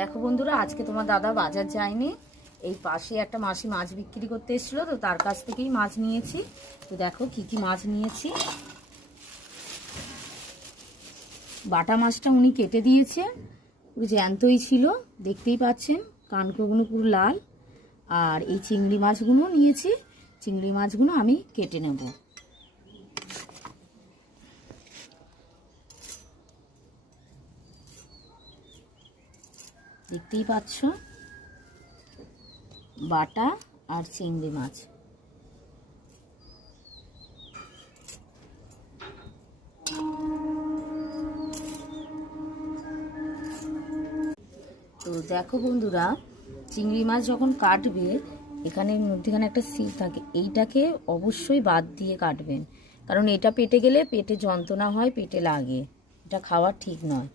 দেখো বন্ধুরা, আজকে তোমার দাদা বাজার যায়নি। এই পাশে একটা মাসি মাছ বিক্রি করতে এসেছিলো, তো তার কাছ থেকেই মাছ নিয়েছি। তো দেখো কি কি মাছ নিয়েছি। বাটা মাছটা উনি কেটে দিয়েছে, পুরো জ্যান্তই ছিল, দেখতেই পাচ্ছেন, কানকোগুলো পুরো লাল। আর এই চিংড়ি মাছগুলো নিয়েছি, চিংড়ি মাছগুলো আমি কেটে নেব। দেখতেই পাচ্ছ, বাটা আর চিংড়ি মাছ। তো দেখো বন্ধুরা, চিংড়ি মাছ যখন কাটবে, এখানে মধ্যেখানে একটা সিল থাকে, এইটাকে অবশ্যই বাদ দিয়ে কাটবেন, কারণ এটা পেটে গেলে পেটে যন্ত্রণা হয়, পেটে লাগে, এটা খাওয়া ঠিক নয়।